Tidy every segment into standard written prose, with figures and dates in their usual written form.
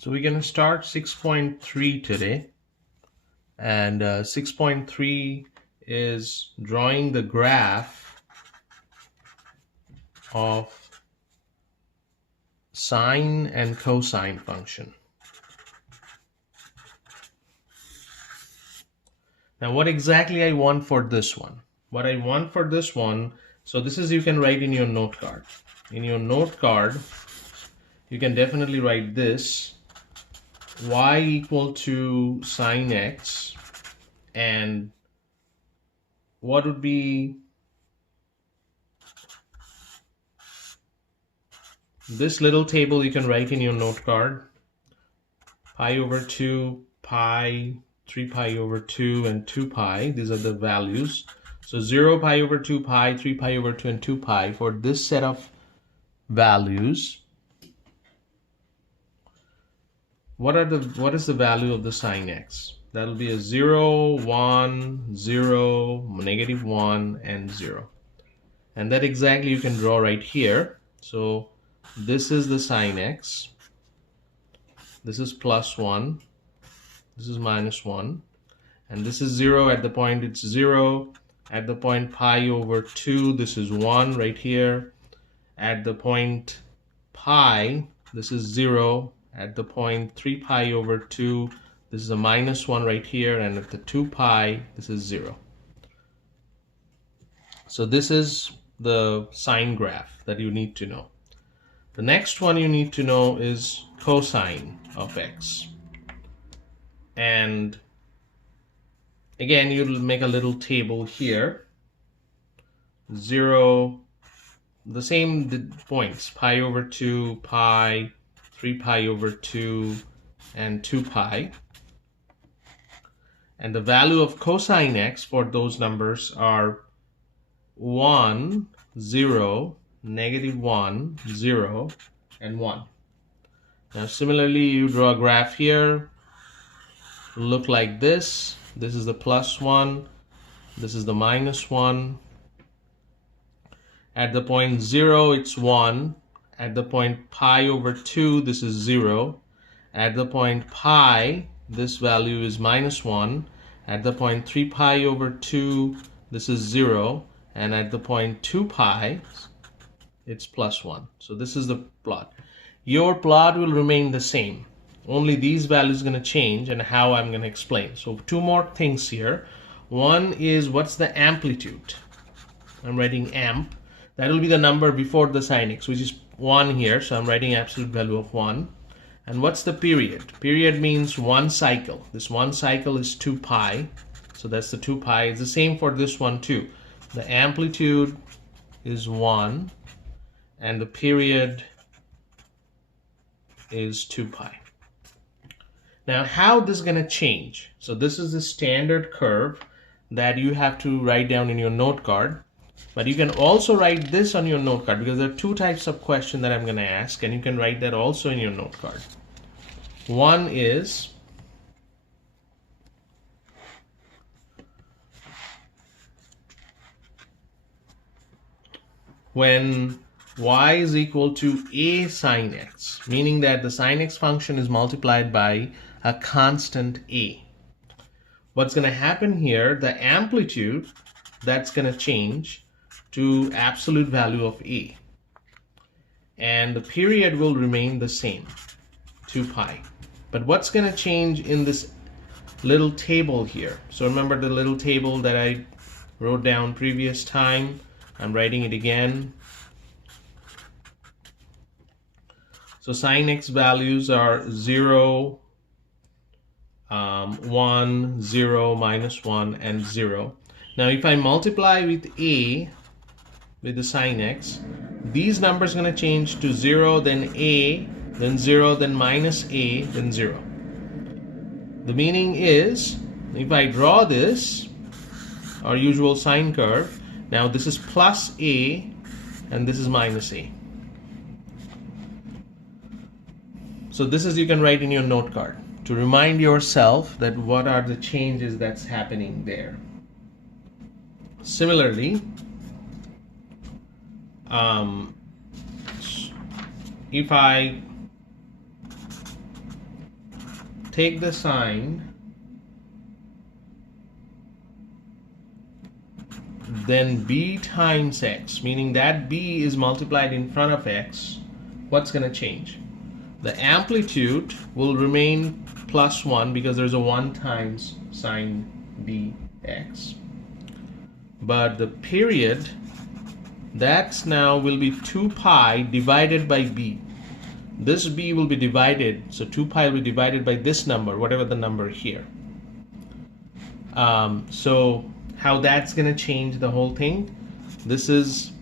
So we're going to start 6.3 today, and 6.3 is drawing the graph of sine and cosine function. Now what exactly I want for this one? What I want for this one, so this is, you can write in your note card. In your note card, you can definitely write this: y equal to sine x, and what would be this little table you can write in your note card: pi over 2, pi, 3 pi over 2, and 2 pi. These are the values. So 0, pi over 2, pi, 3 pi over 2, and 2 pi. For this set of values, what is the value of the sine x? That'll be a 0, 1, 0, negative 1, and 0. And that exactly you can draw right here. So this is the sine x. This is plus 1. This is minus 1. And this is 0 at the point it's 0. At the point pi over 2, this is 1 right here. At the point pi, this is 0. At the point 3 pi over 2, this is a minus 1 right here. And at the 2 pi, this is 0. So this is the sine graph that you need to know. The next one you need to know is cosine of x. And again, you'll make a little table here. 0, the same points: pi over 2, pi, 3 pi over 2, and 2 pi. And the value of cosine x for those numbers are 1, 0, negative 1, 0, and 1. Now similarly, you draw a graph here. Look like this. This is the plus 1. This is the minus 1. At the point 0, it's 1. At the point pi over 2, this is 0. At the point pi, this value is minus 1. At the point 3 pi over 2, this is 0. And at the point 2 pi, it's plus 1. So this is the plot. Your plot will remain the same. Only these values are going to change, and how I'm going to explain. So two more things here. One is, what's the amplitude? I'm writing amp. That will be the number before the sine x, which is 1 here. So I'm writing absolute value of 1. And what's the period? Period means one cycle. This one cycle is 2 pi. So that's the 2 pi. It's the same for this one too. The amplitude is 1, and the period is 2 pi. Now, how this is going to change? So this is the standard curve that you have to write down in your note card. But you can also write this on your note card, because there are two types of questions that I'm going to ask, and you can write that also in your note card. One is, when y is equal to a sine x, meaning that the sine x function is multiplied by a constant a. What's going to happen here, the amplitude, that's going to change to absolute value of a. And the period will remain the same, 2 pi. But what's going to change in this little table here? So remember the little table that I wrote down previous time? I'm writing it again. So sine x values are 0, 1, 0, minus 1, and 0. Now if I multiply with a, with the sine x, these numbers are going to change to 0, then a, then 0, then minus a, then 0. The meaning is, if I draw this, our usual sine curve, now this is plus a, and this is minus a. So this is, you can write in your note card to remind yourself that what are the changes that's happening there. Similarly, if I take the sine, then b times x, meaning that b is multiplied in front of x, what's going to change? The amplitude will remain plus 1 because there's a 1 times sine dx. But the period, that's now will be 2 pi divided by b. This b will be divided, so 2 pi will be divided by this number, whatever the number here. So how that's going to change the whole thing? This is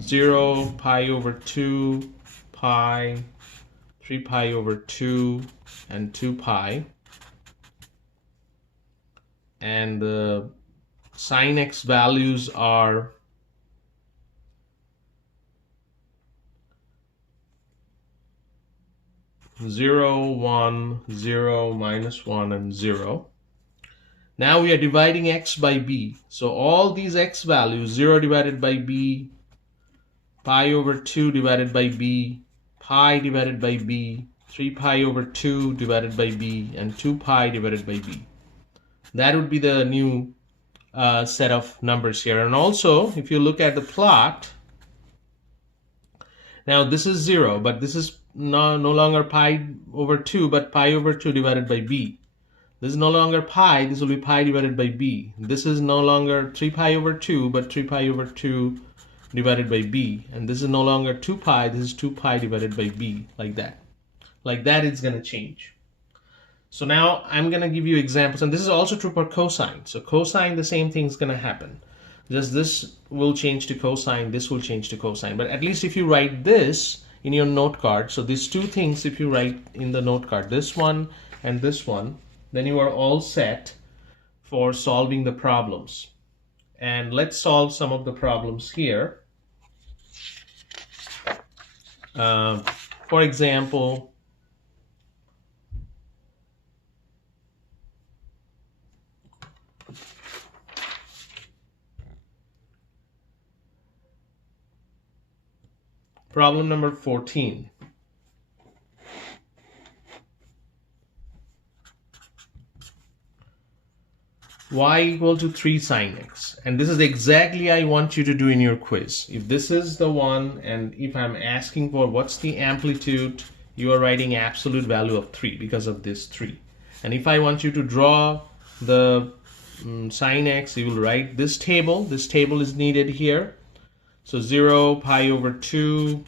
0, pi over 2, pi, 3 pi over 2, and 2 pi. And the sine x values are 0, 1, 0, minus 1, and 0. Now we are dividing x by b. So all these x values, 0 divided by b, pi over 2 divided by b, pi divided by b, 3 pi over 2 divided by b, and 2 pi divided by b. That would be the new set of numbers here. And also, if you look at the plot, now this is 0, but this is no longer pi over 2, but pi over 2 divided by b. This is no longer pi, this will be pi divided by b. This is no longer 3 pi over 2, but 3 pi over 2 divided by b. And this is no longer 2 pi, this is 2 pi divided by b, like that. Like that, it's going to change. So now I'm going to give you examples, and this is also true for cosine. So cosine, the same thing is going to happen. Just this will change to cosine, this will change to cosine. But at least if you write this in your note card, so these two things, if you write in the note card, this one and this one, then you are all set for solving the problems. And let's solve some of the problems here. For example, problem number 14. Y equal to 3 sine x. And this is exactly I want you to do in your quiz. If this is the one, and if I'm asking for what's the amplitude, you are writing absolute value of 3 because of this 3. And if I want you to draw the sine x, you will write this table. This table is needed here. So 0, pi over 2,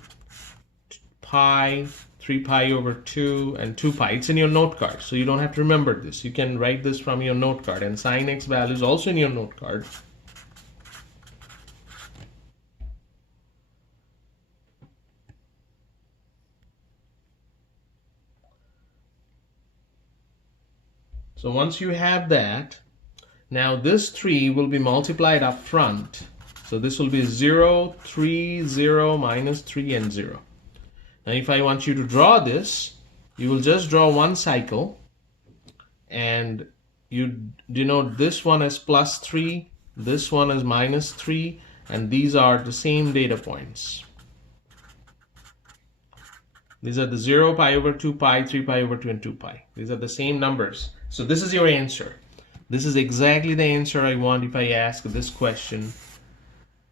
pi, 3 pi over 2, and 2 pi. It's in your note card, so you don't have to remember this. You can write this from your note card, and sine x value is also in your note card. So once you have that, now this 3 will be multiplied up front. So this will be 0, 3, 0, minus 3, and 0. Now if I want you to draw this, you will just draw one cycle, and you denote this one as plus 3, this one as minus 3, and these are the same data points. These are the 0, pi over 2, pi, 3 pi over 2, and 2 pi. These are the same numbers. So this is your answer. This is exactly the answer I want if I ask this question.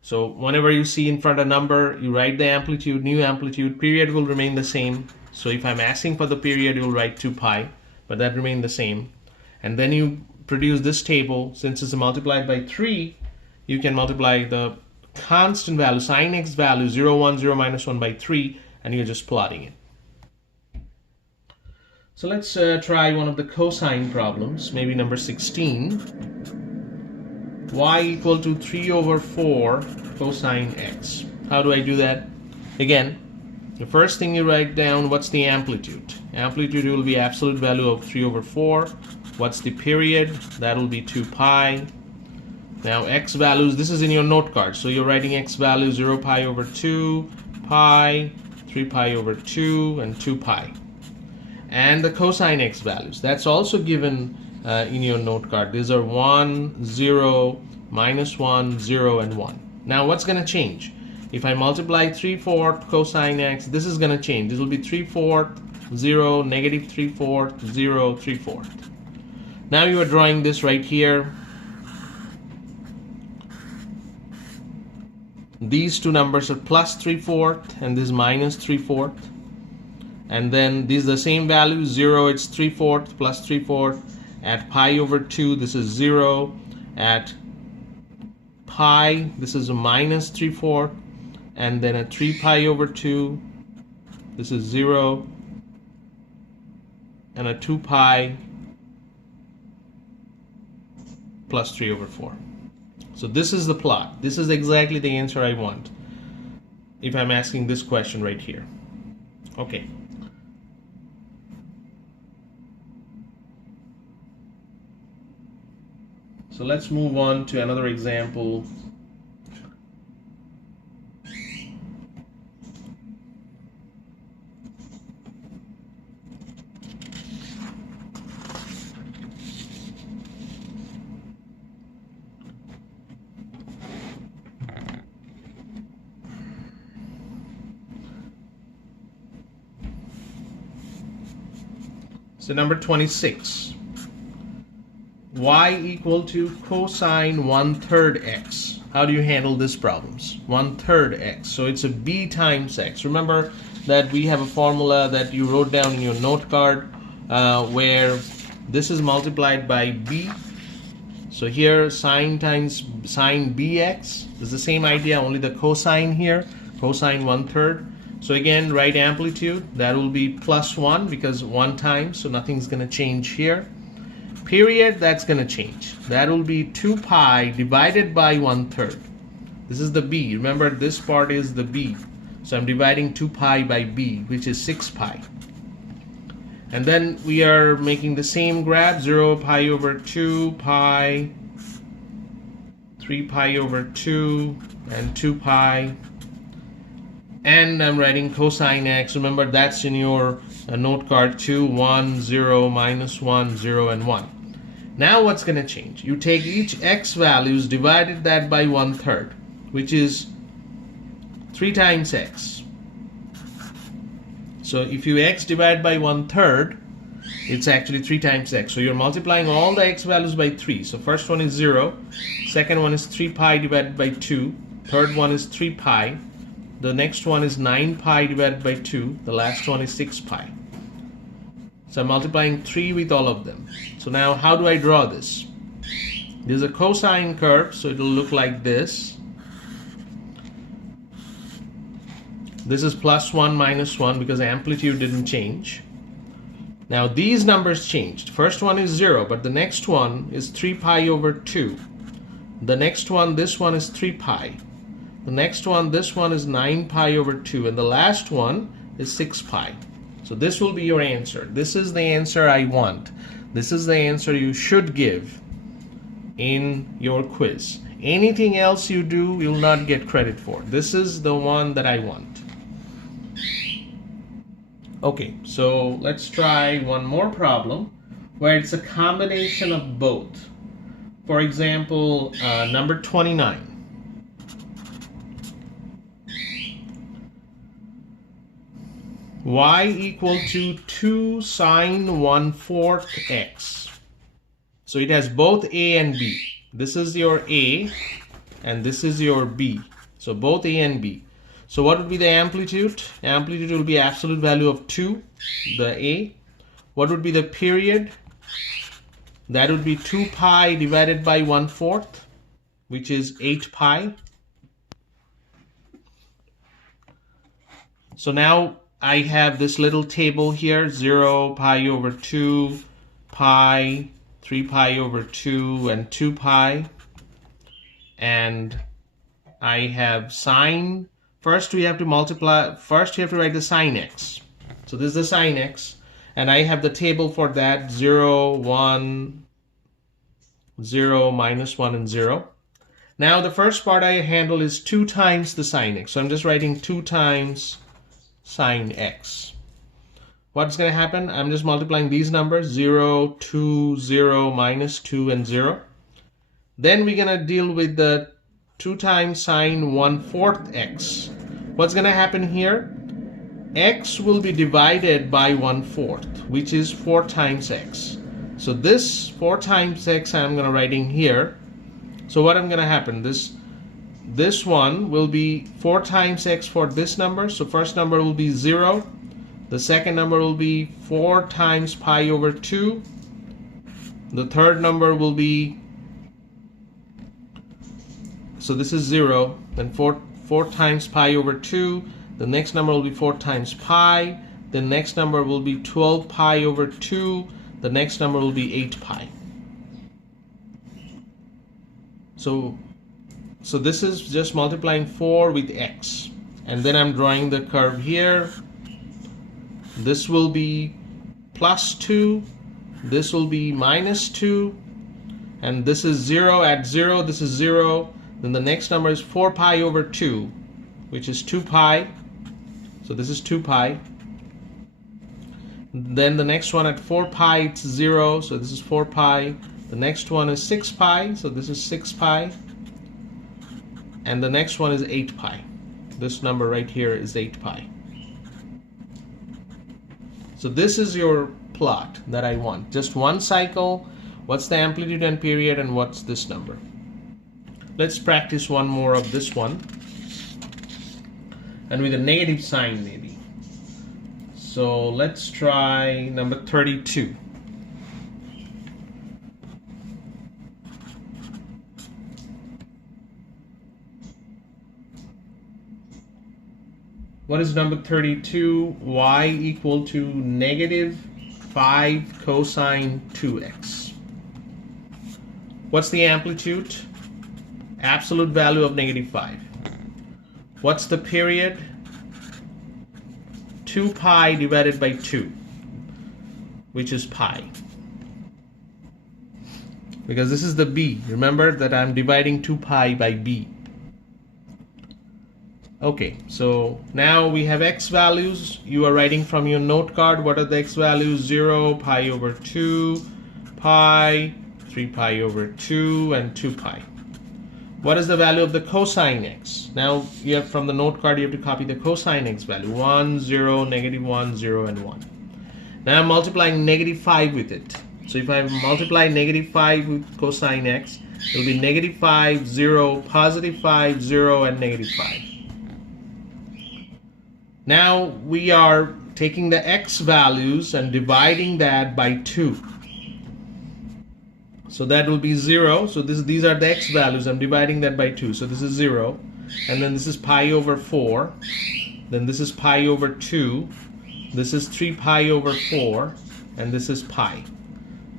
So whenever you see in front a number, you write the amplitude, new amplitude, period will remain the same. So if I'm asking for the period, you'll write 2 pi, but that remained the same. And then you produce this table. Since it's multiplied by 3, you can multiply the constant value, sine x value, 0, 1, 0, minus 1 by 3, and you're just plotting it. So let's try one of the cosine problems, maybe number 16. Y equal to 3 over 4 cosine x. How do I do that? Again, the first thing you write down, what's the amplitude? Amplitude will be absolute value of 3 over 4. What's the period? That will be 2 pi. Now x values, this is in your note card. So you're writing x value 0 pi over 2, pi, 3 pi over 2, and 2 pi. And the cosine x values, that's also given in your note card. These are 1, 0, minus 1, 0, and 1. Now what's going to change? If I multiply 3/4 cosine x, this is going to change. This will be 3/4 0, negative 3/4, 0, 3/4. Now you are drawing this right here. These two numbers are plus 3/4 and this minus 3/4. And then these are the same value. 0, it's 3/4 plus 3/4. At pi over 2, this is 0. At pi, this is a minus 3/4. And then at 3 pi over 2, this is 0. And a 2 pi plus 3 over 4. So this is the plot. This is exactly the answer I want if I'm asking this question right here. Okay. So let's move on to another example. So number 26. Y equal to cosine 1/3 x. How do you handle these problems? 1/3 x. So it's a b times x. Remember that we have a formula that you wrote down in your note card where this is multiplied by b. So here sine times sine bx is the same idea, only the cosine here, cosine 1/3. So again, write amplitude. That will be plus 1 because 1 times, so nothing's going to change here. Period, that's going to change. That will be 2 pi divided by 1/3. This is the b. Remember, this part is the b. So I'm dividing 2 pi by b, which is 6 pi. And then we are making the same graph, 0 pi over 2 pi, 3 pi over 2, and 2 pi. And I'm writing cosine x. Remember, that's in your note card too. 1, 0, minus 1, 0, and 1. Now what's going to change? You take each x values, divided that by 1/3, which is 3 times x. So if you x divide by 1/3, it's actually 3 times x. So you're multiplying all the x values by 3. So first one is 0, second one is 3 pi divided by 2, third one is 3 pi, the next one is 9 pi divided by 2, the last one is 6 pi. So I'm multiplying 3 with all of them. So now how do I draw this? There's a cosine curve, so it'll look like this. This is plus 1 minus 1 because amplitude didn't change. Now these numbers changed. First one is 0, but the next one is 3 pi over 2. The next one, this one is 3 pi. The next one, this one is 9 pi over 2. And the last one is 6 pi. So this will be your answer. This is the answer I want. This is the answer you should give in your quiz. Anything else you do, you'll not get credit for. This is the one that I want. Okay, so let's try one more problem where it's a combination of both. For example, number 29. Y equal to 2 sine 1/4 x. So it has both a and b. This is your a and this is your b. So both a and b. So what would be the amplitude? Amplitude will be absolute value of 2, the a. What would be the period? That would be 2 pi divided by 1/4, which is 8 pi. So now I have this little table here, 0 pi over 2 pi, 3 pi over 2, and 2 pi. And I have sine. First we have to multiply, first you have to write the sine x. So this is the sine x. And I have the table for that, 0, 1, 0, minus 1, and 0. Now the first part I handle is 2 times the sine x. So I'm just writing 2 times sine x. What's going to happen? I'm just multiplying these numbers, 0, 2, 0, minus 2, and 0. Then we're going to deal with the 2 times sine 1/4 x. What's going to happen here? x will be divided by 1/4, which is 4 times x. So this 4 times x I'm going to write in here. So what I'm going to happen, this one will be 4 times x for this number. So first number will be 0. The second number will be 4 times pi over 2. The third number will be, so this is 0, then 4 times pi over 2. The next number will be 4 times pi. The next number will be 12 pi over 2. The next number will be 8 pi. So this is just multiplying 4 with x. And then I'm drawing the curve here. This will be plus 2. This will be minus 2. And this is 0. At 0, this is 0. Then the next number is 4 pi over 2, which is 2 pi. So this is 2 pi. Then the next one at 4 pi, it's 0. So this is 4 pi. The next one is 6 pi. So this is 6 pi. And the next one is 8 pi. This number right here is 8 pi. So this is your plot that I want. Just one cycle. What's the amplitude and period, and what's this number? Let's practice one more of this one. And with a negative sign maybe. So let's try number 32. What is number 32? Y equal to negative 5 cosine 2x. What's the amplitude? Absolute value of negative 5. What's the period? 2 pi divided by 2, which is pi. Because this is the b. Remember that I'm dividing 2 pi by b. Okay, so now we have x values. You are writing from your note card. What are the x values? 0, pi over 2, pi, 3 pi over 2, and 2 pi. What is the value of the cosine x? Now you have, from the note card, you have to copy the cosine x value. 1, 0, negative 1, 0, and 1. Now I'm multiplying negative 5 with it. So if I multiply negative 5 with cosine x, it will be negative 5, 0, positive 5, 0, and negative 5. Now we are taking the x values and dividing that by 2. So that will be 0. So these are the x values. I'm dividing that by 2. So this is 0. And then this is pi over 4. Then this is pi over 2. This is 3 pi over 4. And this is pi.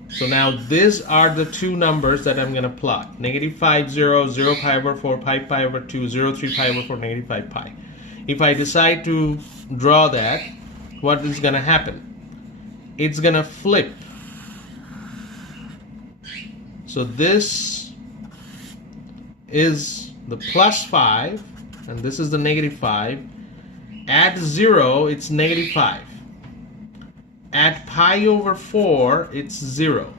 So now these are the two numbers that I'm going to plot. Negative 5, 0, 0 pi over 4, pi over 2, 0, 3 pi over 4, negative 5 pi. If I decide to draw that, what is going to happen? It's going to flip. So this is the plus 5, and this is the negative 5. At 0, it's negative 5. At pi over 4, it's 0.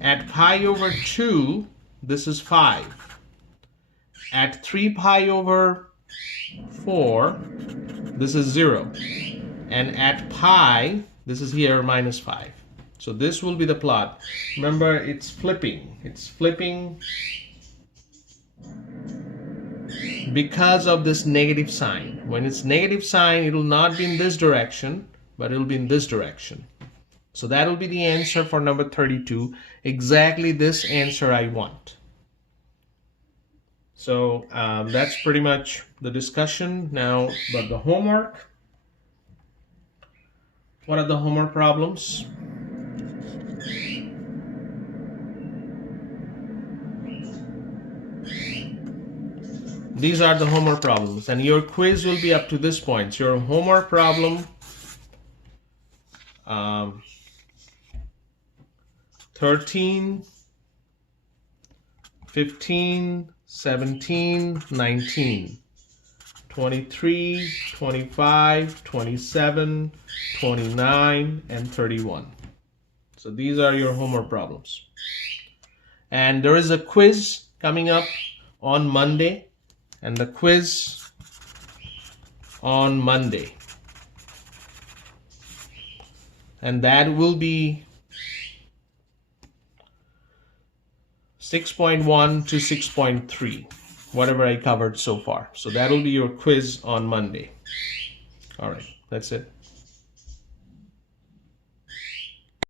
At pi over 2, this is 5. At 3 pi over 4, this is 0. And at pi, this is here minus 5. So this will be the plot. Remember, it's flipping. It's flipping because of this negative sign. When it's negative sign, it will not be in this direction, but it will be in this direction. So that will be the answer for number 32. Exactly this answer I want. So that's pretty much the discussion. Now, but the homework. What are the homework problems? These are the homework problems, and your quiz will be up to this point. Your homework problem 13, 15, 17, 19, 23, 25, 27, 29, and 31. So these are your homework problems. And there is a quiz coming up on Monday, and the quiz on Monday and that will be 6.1 to 6.3, whatever I covered so far. So that'll be your quiz on Monday. All right, that's it.